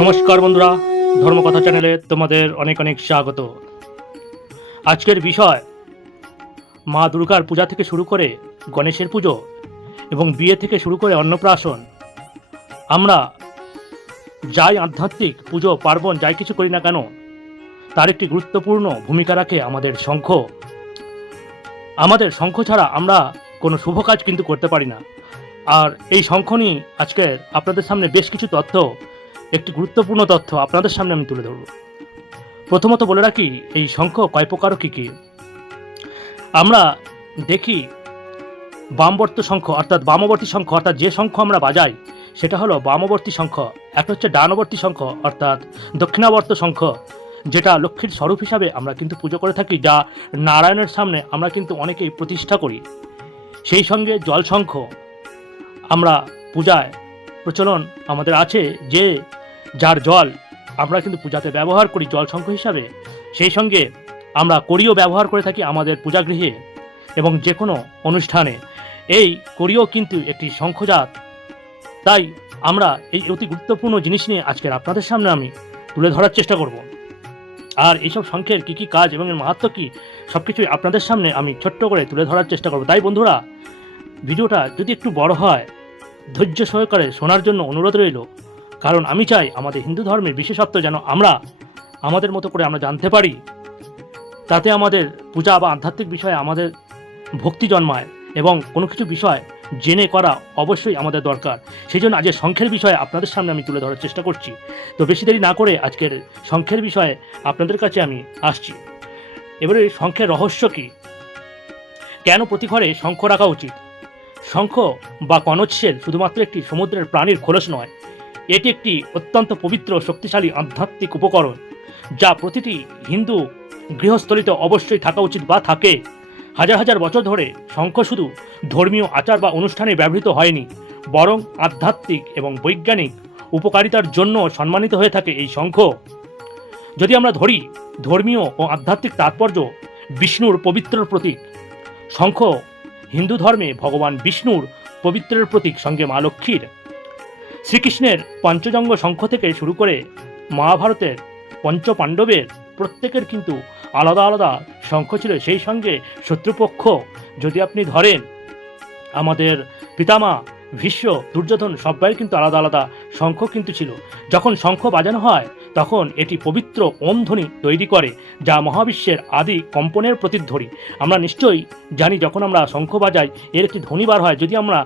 নমস্কার বন্ধুরা, ধর্মকথা চ্যানেলে তোমাদের অনেক অনেক স্বাগত। আজকের বিষয়, মা দুর্গার পূজা থেকে শুরু করে গণেশের পুজো এবং বিয়ে থেকে শুরু করে অন্নপ্রাশন। আমরা যাই আধ্যাত্মিক পুজো, পার্বণ, যাই কিছু করি না কেন, তার একটি গুরুত্বপূর্ণ ভূমিকা রাখে আমাদের শঙ্খ। আমাদের শঙ্খ ছাড়া আমরা কোনো শুভ কাজ কিন্তু করতে পারি না। আর এই শঙ্খ নিয়ে আজকের আপনাদের সামনে বেশ কিছু তথ্য একটি গুরুত্বপূর্ণ তথ্য আপনাদের সামনে আমি তুলে ধরব। প্রথমত বলে রাখি, এই শঙ্খ কয় প্রকার কী কী? আমরা দেখি বামবর্ত শঙ্খ, অর্থাৎ বামবর্তী শঙ্খ, অর্থাৎ যে শঙ্খ আমরা বাজাই, সেটা হলো বামবর্তী শঙ্খ। একটা হচ্ছে ডানবর্তী শঙ্খ, অর্থাৎ দক্ষিণাবর্ত শঙ্খ, যেটা লক্ষ্মীর স্বরূপ হিসাবে আমরা কিন্তু পুজো করে থাকি, যা নারায়ণের সামনে আমরা কিন্তু অনেকেই প্রতিষ্ঠা করি। সেই সঙ্গে জল শঙ্খ আমরা পূজায় প্রচলন আমাদের আছে, যে যার জল আমরা কিন্তু পূজাতে ব্যবহার করি জল শঙ্খ হিসাবে, সেই সঙ্গে আমরা করিও ব্যবহার করে থাকি আমাদের পূজাগৃহে এবং যে কোনো অনুষ্ঠানে। এই করিও কিন্তু একটি শঙ্খজাত। তাই আমরা এই অতি গুরুত্বপূর্ণ জিনিস নিয়ে আজকের আপনাদের সামনে আমি তুলে ধরার চেষ্টা করব। আর এইসব শঙ্খের কী কী কাজ এবং এর মাহাত্ম কী সব কিছুই আপনাদের সামনে আমি ছোট্ট করে তুলে ধরার চেষ্টা করব। তাই বন্ধুরা, ভিডিওটা যদি একটু বড় হয়, ধৈর্য সহকারে শোনার জন্য অনুরোধ রইল। কারণ আমি চাই আমাদের হিন্দু ধর্মের বিশেষত্ব যেন আমরা আমাদের মতো করে আমরা জানতে পারি। তাতে আমাদের পূজা বা আধ্যাত্মিক বিষয়ে আমাদের ভক্তি জন্মায় এবং কোনো কিছু বিষয় জেনে করা অবশ্যই আমাদের দরকার। সেই জন্য আজকের শঙ্খের বিষয়ে আপনাদের সামনে আমি তুলে ধরার চেষ্টা করছি। তো বেশি দেরি না করে আজকের শঙ্খের বিষয়ে আপনাদের কাছে আমি আসছি। এবারে শঙ্খের রহস্য কী? কেন প্রতি ঘরে শঙ্খ রাখা উচিত? শঙ্খ বা কনচ্ছেল শুধুমাত্র একটি সমুদ্রের প্রাণীর খোলস নয় এটি একটি অত্যন্ত পবিত্র শক্তিশালী আধ্যাত্মিক উপকরণ, যা প্রতিটি হিন্দু গৃহস্থলিতে অবশ্যই থাকা উচিত বা থাকে। হাজার হাজার বছর ধরে শঙ্খ শুধু ধর্মীয় আচার বা অনুষ্ঠানে ব্যবহৃত হয়নি, বরং আধ্যাত্মিক এবং বৈজ্ঞানিক উপকারিতার জন্য সম্মানিত হয়ে থাকে এই শঙ্খ। যদি আমরা ধরি ধর্মীয় ও আধ্যাত্মিক তাৎপর্য বিষ্ণুর পবিত্র প্রতীক, শঙ্খ হিন্দু ধর্মে ভগবান বিষ্ণুর পবিত্রের প্রতীক সঙ্গে মা লক্ষ্মীর। শ্রীকৃষ্ণের পঞ্চজঙ্গ শঙ্খ থেকে শুরু করে মহাভারতের পঞ্চ পাণ্ডবের প্রত্যেকের কিন্তু আলাদা আলাদা শঙ্খ ছিল। সেই সঙ্গে শত্রুপক্ষ, যদি আপনি ধরেন, আমাদের পিতামা ভীষ্ম, দুর্যোধন সবাই কিন্তু আলাদা আলাদা শঙ্খ কিন্তু ছিল। যখন শঙ্খ বাজানো হয়, তখন এটি পবিত্র ওম ধ্বনি তৈরি করে, যা মহাবিশ্বের আদি কম্পনের প্রতিধ্বনি। আমরা নিশ্চয়ই জানি, যখন আমরা শঙ্খ বাজাই, এর একটি ধ্বনি বার হয়। যদি আমরা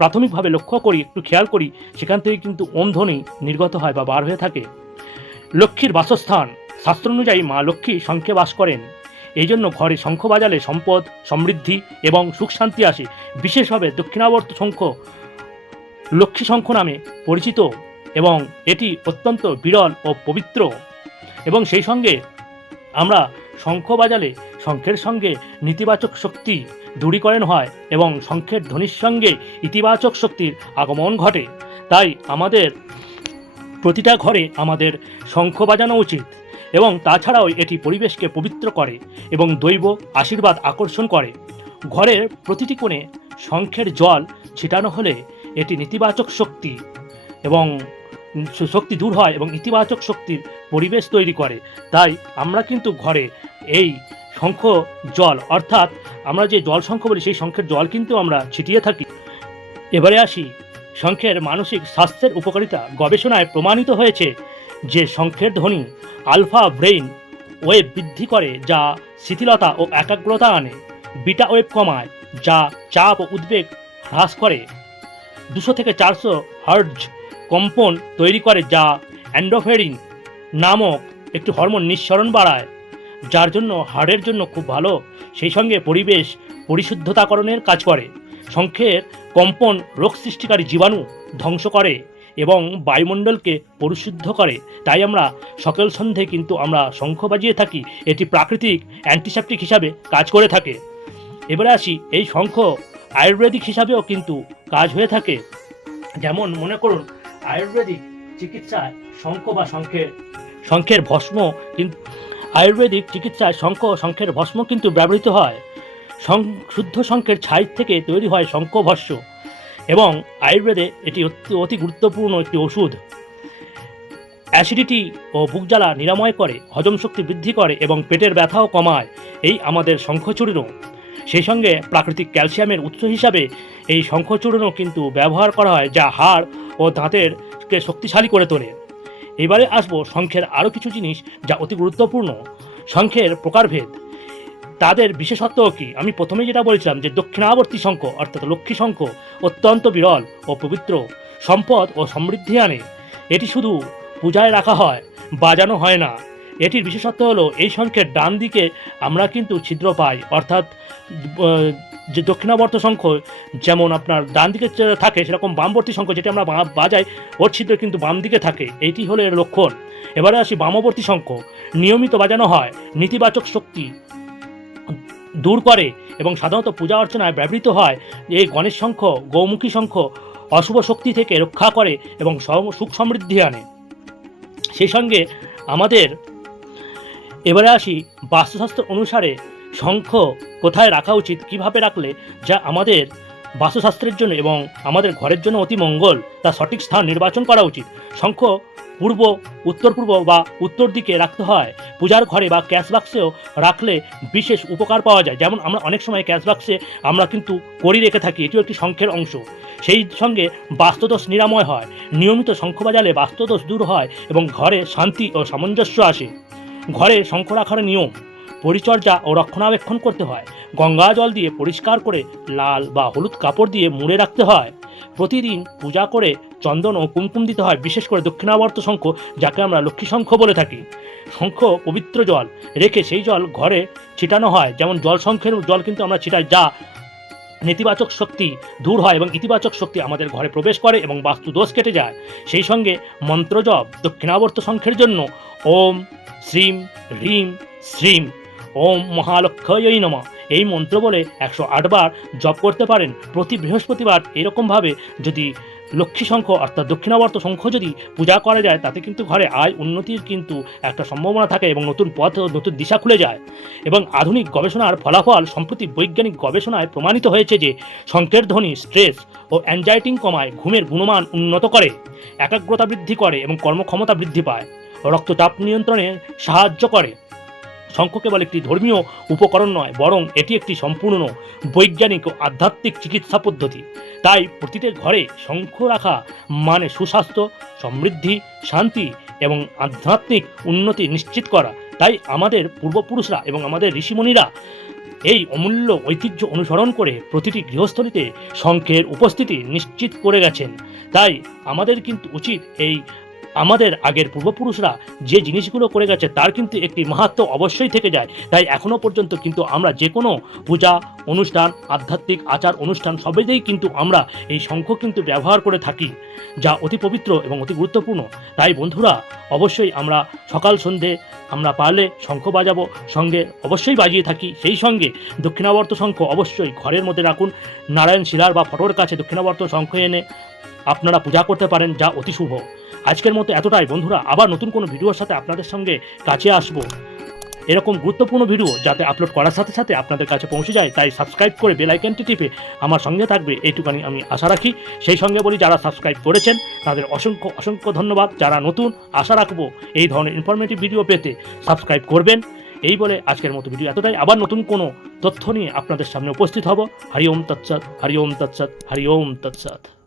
প্রাথমিকভাবে লক্ষ্য করি, একটু খেয়াল করি, সেখান থেকে কিন্তু ধ্বনি নির্গত হয় বা বার হয়ে থাকে। লক্ষ্মীর বাসস্থান, শাস্ত্র অনুযায়ী মা লক্ষ্মী শঙ্খে বাস করেন। এই জন্য ঘরে শঙ্খ বাজালে সম্পদ, সমৃদ্ধি এবং সুখ শান্তি আসে। বিশেষভাবে দক্ষিণাবর্ত শঙ্খ, লক্ষ্মী শঙ্খ নামে পরিচিত এবং এটি অত্যন্ত বিরল ও পবিত্র। এবং সেই সঙ্গে আমরা শঙ্খ বাজালে শঙ্খের সঙ্গে নেতিবাচক শক্তি দূরীকরণ হয় এবং শঙ্খের ধ্বনির সঙ্গে ইতিবাচক শক্তির আগমন ঘটে। তাই আমাদের প্রতিটা ঘরে আমাদের শঙ্খ বাজানো উচিত এবং তাছাড়াও এটি পরিবেশকে পবিত্র করে এবং দৈব আশীর্বাদ আকর্ষণ করে। ঘরের প্রতিটি কোণে শঙ্খের জল ছিটানো হলে এটি নেতিবাচক শক্তি এবং শক্তি দূর হয় এবং ইতিবাচক শক্তির পরিবেশ তৈরি করে। তাই আমরা কিন্তু ঘরে এই শঙ্খ জল, অর্থাৎ আমরা যে জল শঙ্খ বলি, সেই শঙ্খের জল কিন্তু আমরা ছিটিয়ে থাকি। এবারে আসি, শঙ্খের মানসিক স্বাস্থ্যের উপকারিতা গবেষণায় প্রমাণিত হয়েছে যে শঙ্খের ধ্বনি আলফা ব্রেইন ওয়েব বৃদ্ধি করে, যা শিথিলতা ও একাগ্রতা আনে, বিটা ওয়েব কমায়, যা চাপ ও উদ্বেগ হ্রাস করে। দুশো থেকে চারশো হার্জ কম্পন তৈরি করে, যা অ্যান্ডোফেরিন নামক একটি হরমোন নিঃসরণ বাড়ায়। যার জন্য হাড়ের জন্য খুব ভালো, সেই সঙ্গে পরিবেশ পরিশুদ্ধতাকরণের কাজ করে। শঙ্খের কম্পন রোগ সৃষ্টিকারী জীবাণু ধ্বংস করে এবং বায়ুমণ্ডলকে পরিশুদ্ধ করে। তাই আমরা সকাল সন্ধে কিন্তু আমরা শঙ্খ বাজিয়ে থাকি। এটি প্রাকৃতিক অ্যান্টিসেপটিক হিসাবে কাজ করে থাকে। এবারে আসি, এই শঙ্খ আয়ুর্বেদিক হিসাবেও কিন্তু কাজ হয়ে থাকে। যেমন মনে করুন, আয়ুর্বেদিক চিকিৎসায় শঙ্খ বা শঙ্খের শঙ্খের ভস্ম কিন্তু আয়ুর্বেদিক চিকিৎসায় শঙ্খ ও শঙ্খের ভস্ম কিন্তু ব্যবহৃত হয়। শুদ্ধ শঙ্খের ছাই থেকে তৈরি হয় শঙ্খ ভস্য এবং আয়ুর্বেদে এটি অতি অতি গুরুত্বপূর্ণ একটি ওষুধ। অ্যাসিডিটি ও বুক জ্বালা নিরাময় করে, হজম শক্তি বৃদ্ধি করে এবং পেটের ব্যথাও কমায়। এই আমাদের শঙ্খচূর্ণ। সেই সঙ্গে প্রাকৃতিক ক্যালসিয়ামের উৎস হিসাবে এই শঙ্খচূর্ণ কিন্তু ব্যবহার করা হয়, যা হাড় ও দাঁতেরকে শক্তিশালী করে তোলে। এবারে আসব শঙ্খের আরও কিছু জিনিস যা অতি গুরুত্বপূর্ণ। শঙ্খের প্রকারভেদ। তাদের বিশেষত্ব কি? আমি প্রথমেই যেটা বলেছিলাম যে দক্ষিণাবর্তী শঙ্খ, অর্থাৎ লক্ষ্মী শঙ্খ, অত্যন্ত বিরল ও পবিত্র, সম্পদ ও সমৃদ্ধি আনে। এটি শুধু পূজায় রাখা হয়, বাজানো হয় না। এটির বিশেষত্ব হলো, এই শঙ্খের ডান দিকে আমরা কিন্তু ছিদ্র পাই। অর্থাৎ যে দক্ষিণাবর্ত শঙ্খ যেমন আপনার ডান দিকে থাকে, সেরকম বামবর্তী শঙ্খ যেটা আমরা বাজাই, ওর ছিদ্র কিন্তু বাম দিকে থাকে। এইটি হলো এর লক্ষণ। এবারে আসি বামবর্তী শঙ্খ নিয়মিত বাজানো হয়, নেতিবাচক শক্তি দূর করে এবং সাধারণত পূজা অর্চনায় ব্যবহৃত হয়। এই গণেশ শঙ্খ গৌমুখী শঙ্খ অশুভ শক্তি থেকে রক্ষা করে এবং সুখ সমৃদ্ধি আনে। সেই সঙ্গে আমাদের এবারে আসি বাস্তুশাস্ত্র অনুসারে শঙ্খ কোথায় রাখা উচিত, কীভাবে রাখলে যা আমাদের বাস্তুশাস্ত্রের জন্য এবং আমাদের ঘরের জন্য অতি মঙ্গল তার সঠিক স্থান নির্বাচন করা উচিত। শঙ্খ পূর্ব, উত্তর পূর্ব বা উত্তর দিকে রাখতে হয়। পূজার ঘরে বা ক্যাশ বাক্সেও রাখলে বিশেষ উপকার পাওয়া যায়। যেমন আমরা অনেক সময় ক্যাশ বাক্সে আমরা কিন্তু করি রেখে থাকি, এটিও একটি শঙ্খের অংশ। সেই সঙ্গে বাস্তুদোষ নিরাময় হয়। নিয়মিত শঙ্খ বাজালে বাস্তুদোষ দূর হয় এবং ঘরে শান্তি ও সামঞ্জস্য আসে। ঘরে শঙ্খ রাখার নিয়ম, পরিচর্যা ও রক্ষণাবেক্ষণ করতে হয়। গঙ্গা জল দিয়ে পরিষ্কার করে লাল বা হলুদ কাপড় দিয়ে মুড়ে রাখতে হয়। প্রতিদিন পূজা করে চন্দন ও কুমকুম দিতে হয়, বিশেষ করে দক্ষিণাবর্ত শঙ্খ, যাকে আমরা লক্ষ্মী শঙ্খ বলে থাকি। শঙ্খ পবিত্র জল, রেখে সেই জল ঘরে ছিটানো হয়। যেমন জল শঙ্খের জল কিন্তু আমরা ছিটাই, যা নেতিবাচক শক্তি দূর হয় এবং ইতিবাচক শক্তি আমাদের ঘরে প্রবেশ করে এবং বাস্তু দোষ কেটে যায়। সেই সঙ্গে মন্ত্রজপ দক্ষিণাবর্ত সংখ্যের জন্য ওম, শ্রীম, হ্রিম, শ্রীম, ওম মহালক্ষয়ই নমা। এই মন্ত্র বলে একশো আটবার জপ করতে পারেন। প্রতি বৃহস্পতিবার এরকমভাবে যদি লক্ষ্মী শঙ্খ অর্থাৎ দক্ষিণাবর্ত শঙ্খ যদি পূজা করা যায়, তাতে কিন্তু ঘরে আয় উন্নতির কিন্তু একটা সম্ভাবনা থাকে এবং নতুন পথ ও নতুন দিশা খুলে যায়। এবং আধুনিক গবেষণার ফলাফল সম্প্রতি বৈজ্ঞানিক গবেষণায় প্রমাণিত হয়েছে যে শঙ্কের ধ্বনি স্ট্রেস ও অ্যাংজাইটিং কমায় ঘুমের গুণমান উন্নত করে, একাগ্রতা বৃদ্ধি করে এবং কর্মক্ষমতা বৃদ্ধি পায়। রক্তচাপ নিয়ন্ত্রণে সাহায্য করে। শঙ্খ কেবল একটি ধর্মীয় উপকরণ নয়, বরং এটি একটি সম্পূর্ণ বৈজ্ঞানিক ও আধ্যাত্মিক চিকিৎসা পদ্ধতি। তাই প্রতিটি ঘরে শঙ্খ রাখা মানে সুস্বাস্থ্য, সমৃদ্ধি, শান্তি এবং আধ্যাত্মিক উন্নতি নিশ্চিত করা। তাই আমাদের পূর্বপুরুষরা এবং আমাদের ঋষিমুনিরা এই অমূল্য ঐতিহ্য অনুসরণ করে প্রতিটি গৃহস্থলীতে শঙ্খের উপস্থিতি নিশ্চিত করে গেছেন। তাই আমাদের কিন্তু উচিত এই আমাদের আগের পূর্বপুরুষরা যে জিনিসগুলো করে গেছে, তার কিন্তু একটি মাহাত্ম অবশ্যই থেকে যায়। তাই এখনও পর্যন্ত কিন্তু আমরা যে কোনো পূজা, অনুষ্ঠান, আধ্যাত্মিক আচার, অনুষ্ঠান সবেতেই কিন্তু আমরা এই শঙ্খ কিন্তু ব্যবহার করে থাকি, যা অতি পবিত্র এবং অতি গুরুত্বপূর্ণ। তাই বন্ধুরা, অবশ্যই আমরা সকাল সন্ধে আমরা পারলে শঙ্খ বাজাবো, সঙ্গে অবশ্যই বাজিয়ে থাকি। সেই সঙ্গে দক্ষিণাবর্ত শঙ্খ অবশ্যই ঘরের মধ্যে রাখুন। নারায়ণ শিলার বা ফটোর কাছে দক্ষিণাবর্ত শঙ্খ এনে আপনারা পূজা করতে পারেন, যা অতি শুভ। আজকের মতো এতটাই। বন্ধুরা, আবার নতুন কোনো ভিডিওর সাথে আপনাদের সঙ্গে কাছে আসব। এরকম গুরুত্বপূর্ণ ভিডিও যাতে আপলোড করার সাথে সাথে আপনাদের কাছে পৌঁছে যায়, তাই সাবস্ক্রাইব করে বেল আইকনটি টিপে আমার সঙ্গে থাকবে, এইটুকানি আমি আশা রাখি। সেই সঙ্গে বলি, যারা সাবস্ক্রাইব করেছেন, তাদের অসংখ্য অসংখ্য ধন্যবাদ। যারা নতুন, আশা রাখব এই ধরনের ইনফরমেটিভ ভিডিও পেতে সাবস্ক্রাইব করবেন। এই বলে আজকের মতো ভিডিও এতটাই। আবার নতুন কোনো তথ্য নিয়ে আপনাদের সামনে উপস্থিত হব। হরি ওম তৎসৎ, হরি ওম তৎসৎ, হরি ওম তৎসৎ।